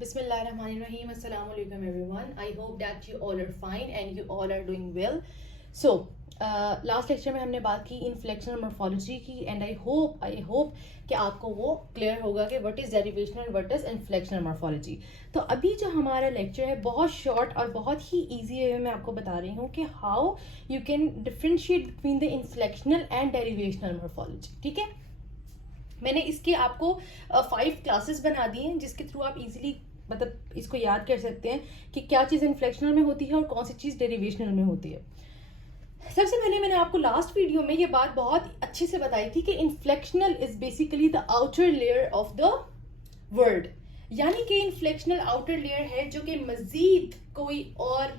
Bismillahirrahmanirrahim. Assalamu alaikum everyone. I hope that you all are fine and you all are doing well. So, last lecture में हमने बात की inflectional morphology की and I hope कि आपको वो clear होगा कि what is derivational and what is inflectional morphology. तो अभी जो हमारा लेक्चर है बहुत शॉर्ट और बहुत ही इजी वे में मैं आपको बता रही हूँ कि how you can differentiate between the inflectional and derivational morphology. ठीक है, मैंने इसके आपको 5 क्लासेस बना दी हैं जिसके थ्रू आप इजीली मतलब इसको याद कर सकते हैं कि क्या चीज़ इन्फ्लेक्शनल में होती है और कौन सी चीज़ डेरिवेशनल में होती है. सबसे पहले मैंने आपको लास्ट वीडियो में ये बात बहुत अच्छे से बताई थी कि inflectional is basically the outer layer of the word, यानी कि इन्फ्लेक्शनल आउटर लेयर है जो कि मजीद कोई और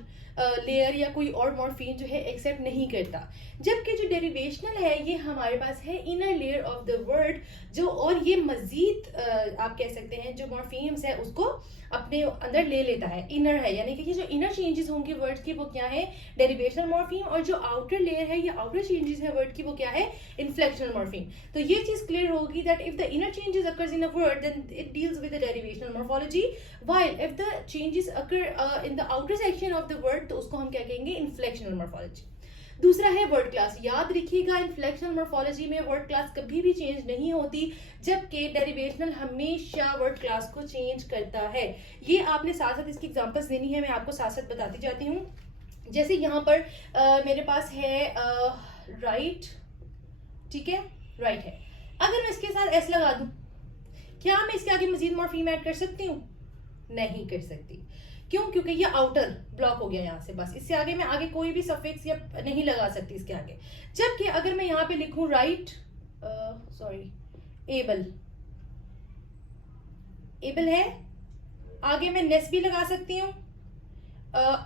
लेयर या कोई और मॉर्फीम जो है एक्सेप्ट नहीं करता, जबकि जो डेरिवेशनल है ये हमारे पास है inner layer of the word जो और ये मजीद आप कह सकते हैं जो मॉर्फीम्स है उसको अपने अंदर ले लेता है. इनर है यानी कि जो इनर चेंजेस होंगे वर्ड्स की वो क्या है, डेरिवेशनल मॉर्फीम, और जो आउटर लेयर है या आउटर चेंजेस है वर्ड की वो क्या है, इन्फ्लेक्शनल मॉर्फीम. तो ये चीज क्लियर होगी that if the inner changes occurs in a word then it deals with the derivational morphology, while if the changes occur in the outer section of the word तो उसको हम क्या कहेंगे, इन्फ्लेक्शनल मॉर्फोलॉजी. दूसरा है वर्ड क्लास. याद रखिएगा इन्फ्लेक्शनल morphology में वर्ड क्लास कभी भी चेंज नहीं होती, जबकि डेरिवेशनल हमेशा वर्ड क्लास को चेंज करता है. ये आपने साथ साथ इसकी एग्जांपल्स देनी है, मैं आपको साथ साथ बताती जाती हूँ. जैसे यहाँ पर मेरे पास है राइट, ठीक है, राइट है. अगर मैं इसके साथ एस लगा दूं, क्या मैं इसके आगे मजीद मॉर्फीम ऐड कर सकती हूँ? नहीं कर सकती. क्यों? क्योंकि ये आउटर ब्लॉक हो गया यहाँ से, बस इससे आगे मैं आगे कोई भी सफिक्स या नहीं लगा सकती इसके आगे. जबकि अगर मैं यहाँ पे लिखूं राइट, सॉरी, एबल, एबल है, आगे मैं नेस भी लगा सकती हूँ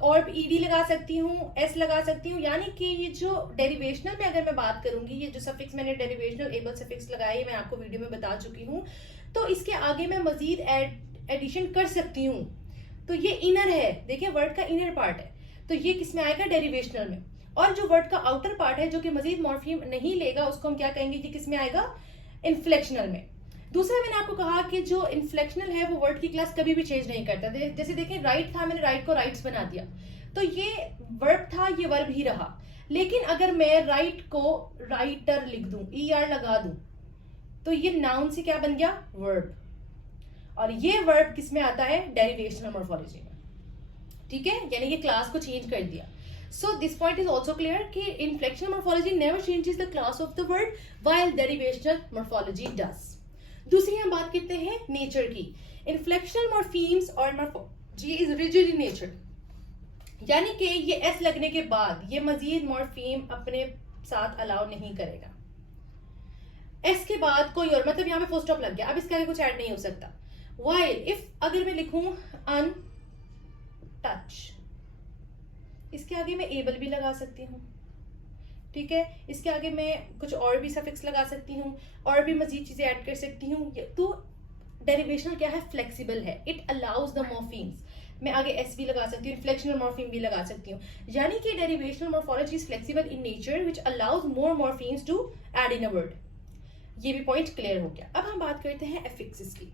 और ईडी लगा सकती हूँ, एस लगा सकती हूँ. यानी कि ये जो डेरिवेशनल में अगर मैं बात करूंगी, ये जो सफिक्स मैंने डेरिवेशनल एबल सफिक्स लगाया है मैं आपको वीडियो में बता चुकी हूँ, तो इसके आगे मैं मजीद एडिशन कर सकती हूँ. तो ये इनर है, देखिए वर्ड का इनर पार्ट है, तो ये किस में आएगा, डेरिवेशनल में. और जो वर्ड का आउटर पार्ट है जो कि मजीद मॉर्फीम नहीं लेगा उसको हम क्या कहेंगे कि किस में आएगा, इन्फ्लेक्शनल में. दूसरा मैंने आपको कहा कि जो इन्फ्लेक्शनल है वो वर्ड की क्लास कभी भी चेंज नहीं करता. जैसे देखिए राइट था, मैंने राइट को राइट्स बना दिया, तो ये वर्ब था, ये वर्ब ही रहा. लेकिन अगर मैं राइट को राइटर लिख दूं, ER लगा दूं, तो ये नाउन से क्या बन गया, वर्ब. और ये वर्ब किस में आता है, डेरिवेशनल मॉर्फोलॉजी में. ठीक है, यानी ये क्लास को चेंज कर दिया. So this point is also clear कि inflectional morphology never changes the class of the word while derivational morphology does. दूसरी हम बात करते हैं नेचर की. इन्फ्लेक्शनल मॉर्फीम्स और morphology is rigid in nature, यानी कि ये एस लगने के बाद ये मजीद मॉर्फीम अपने साथ अलाउ नहीं करेगा. एस के बाद कोई और, मतलब यहाँ पे फुल स्टॉप लग गया, अब इसके आगे कुछ ऐड नहीं हो सकता. While if अगर मैं लिखूं अन टच, इसके आगे मैं एबल भी लगा सकती हूँ. ठीक है, इसके आगे मैं कुछ और भी सफिक्स लगा सकती हूँ और भी मजीद चीजें ऐड कर सकती हूँ. तो डेरिवेशनल क्या है, फ्लेक्सिबल है, इट अलाउज द मॉर्फीम्स. मैं आगे एस भी लगा सकती हूँ, इन्फ्लेक्शनल मॉर्फीम भी लगा सकती हूँ. यानी कि derivational morphology is flexible in nature which allows more morphemes to add in a word. ये भी पॉइंट क्लियर हो गया. अब हम बात करते हैं एफिक्सिस की.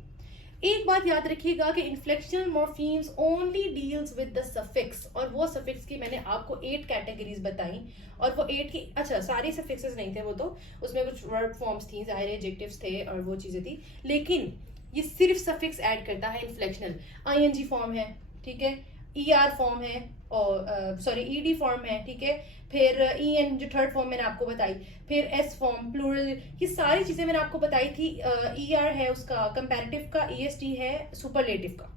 एक बात याद रखिएगा कि inflectional morphemes only deals with the suffix, और वो सफिक्स की मैंने आपको 8 कैटेगरीज बताई, और वो 8 की, अच्छा सारे सफिक्सेस नहीं थे वो, तो उसमें कुछ वर्ब फॉर्म्स थी, जाहिर एडजेक्टिव्स थे और वो चीजें थी, लेकिन ये सिर्फ सफिक्स ऐड करता है इन्फ्लेक्शनल. ING फॉर्म है, ठीक है, ER फॉर्म है, और सॉरी ED फॉर्म है, ठीक है, फिर EN जो थर्ड फॉर्म मैंने आपको बताई, फिर S फॉर्म, प्लूरल, ये सारी चीजें मैंने आपको बताई थी. ER है उसका कंपैरेटिव का, EST है सुपरलेटिव का.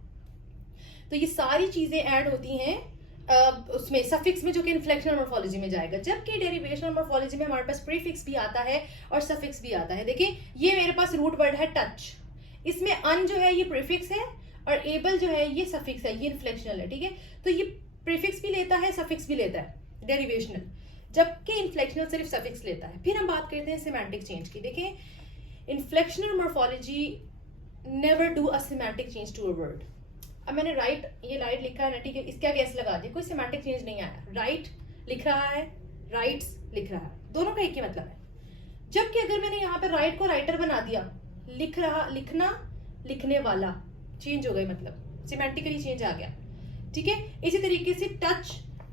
तो ये सारी चीजें ऐड होती हैं उसमें सफिक्स में जो कि इन्फ्लेक्शनल मॉर्फोलॉजी में जाएगा. जबकि डेरिवेशनल मॉर्फोलॉजी में हमारे पास प्रीफिक्स भी आता है और सफिक्स भी आता है. देखिए ये मेरे पास रूट वर्ड है टच, इसमें अन जो है ये प्रीफिक्स है और एबल जो है ये सफिक्स है, ये इन्फ्लेक्शनल है. ठीक है, तो ये प्रीफिक्स भी लेता है, सफिक्स भी लेता है डेरिवेशनल, जबकि इन्फ्लेक्शनल सिर्फ सफिक्स लेता है. फिर हम बात करते हैं सिमेंटिक चेंज की. देखिए inflectional morphology never do a semantic change to a word. अब मैंने राइट, ये राइट लिखा है ना, ठीक है, इसके आगे एस लगा दिया, कोई सिमेंटिक चेंज नहीं आया. राइट लिख रहा है, राइट्स लिख रहा है, दोनों का एक ही मतलब है. जबकि अगर मैंने यहाँ पे राइट को राइटर बना दिया, लिख रहा, लिखना, लिखने वाला, चेंज हो गए मतलब. सिमेंटिकली चेंज आ गया, ठीक है। इसी तरीके से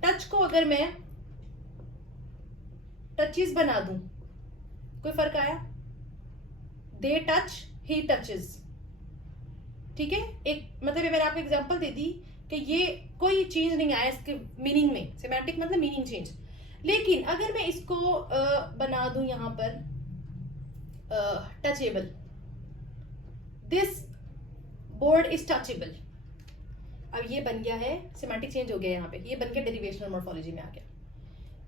टच को अगर मैं टचेस बना दूं, कोई फर्क आया? दे टच, ही टचेस, ठीक है। एक मतलब मैंने आपको एग्जांपल दे दी कि ये कोई चेंज नहीं आया इसके मीनिंग में, सिमेंटिक मतलब मीनिंग चेंज। लेकिन अगर मैं इसको बना दूं यहां पर touchable, this board is touchable, अब ये बन गया है सिमेंटिक चेंज हो गया यहाँ पे, ये बन गया डेरिवेशनल मॉर्फोलॉजी में आ गया,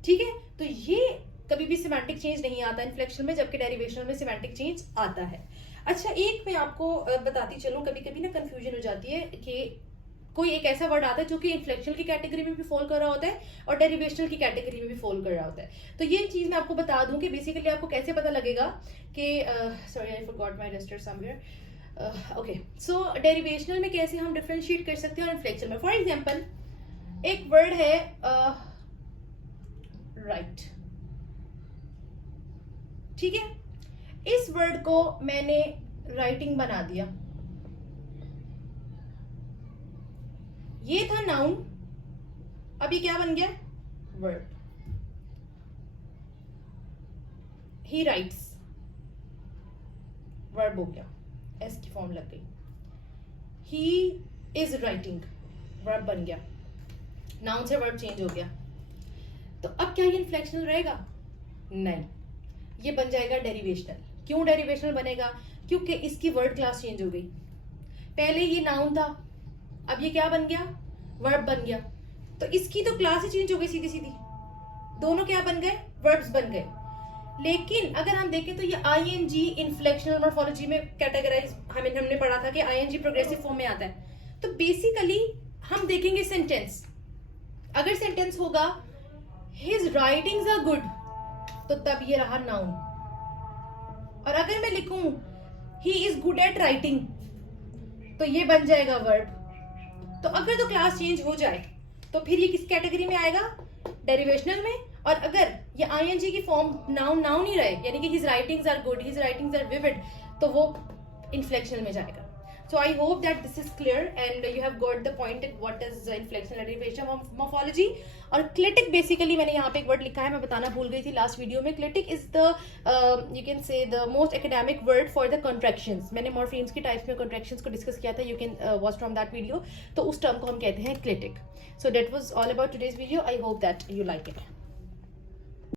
ठीक है। तो ये कभी भी सिमेंटिक चेंज नहीं आता इन्फ्लेक्शन में, जबकि डेरिवेशनल में सिमेंटिक चेंज आता है। अच्छा, एक मैं आपको बताती चलूं, कभी कभी ना कंफ्यूजन हो जाती है कि कोई एक ऐसा वर्ड आता है जो कि इन्फ्लेक्शनल की कैटेगरी में भी फॉल कर रहा होता है और डेरिवेशनल की कैटेगरी में भी फॉल कर रहा होता है। तो ये चीज मैं आपको बता दूं कि बेसिकली आपको कैसे पता लगेगा कि sorry I forgot my register somewhere. Okay, so derivational में कैसे हम डिफरेंशिएट कर सकते हैं और इन्फ्लेक्शन में। फॉर एग्जांपल एक वर्ड है राइट, ठीक है। इस वर्ड को मैंने राइटिंग बना दिया, ये था नाउन, अब ये क्या बन गया? वर्ब। ही राइट्स, वर्ब हो गया, एस की फॉर्म लग गई। ही इज राइटिंग, वर्ब बन गया, नाउन से वर्ब चेंज हो गया। तो अब क्या ये इन्फ्लेक्शनल रहेगा? नहीं, ये बन जाएगा डेरिवेशनल। क्यों डेरिवेशनल बनेगा? क्योंकि इसकी वर्ड क्लास चेंज हो गई। पहले ये नाउन था, अब ये क्या बन गया? वर्ब बन गया। तो इसकी तो क्लास ही चेंज हो गई सीधी सीधी, दोनों क्या बन गए? वर्ब्स बन गए। लेकिन अगर हम देखें तो ये आईएनजी इन्फ्लेक्शनल मॉर्फोलॉजी में कैटेगराइज हमने पढ़ा था कि आईएनजी प्रोग्रेसिव फॉर्म में आता है। तो बेसिकली हम देखेंगे सेंटेंस, अगर सेंटेंस होगा हिज राइटिंग्स आर गुड, तो तब ये रहा नाउन। और अगर मैं लिखूं he is good at writing, तो ये बन जाएगा वर्ब। तो अगर तो क्लास चेंज हो जाए तो फिर ये किस कैटेगरी में आएगा? डेरिवेशनल में। और अगर ये आईएनजी की फॉर्म नाउन ही रहे, यानी कि his writings are good, his writings are vivid, तो वो इन्फ्लेक्शनल में जाएगा। So I hope that this is clear and you have got the point at what is inflection and derivation of morphology. और क्लिटिक basically मैंने यहाँ पे एक वर्ड लिखा है, मैं बताना भूल गई थी लास्ट वीडियो में। Clitic is the you can say the most academic word for the contractions. मैंने मॉर्फीम्स की टाइप्स में कॉन्ट्रैक्शंस को डिस्कस किया था, you can watch from that video. तो उस टर्म को हम कहते हैं clitic. So that was all about today's video. I hope that you like it.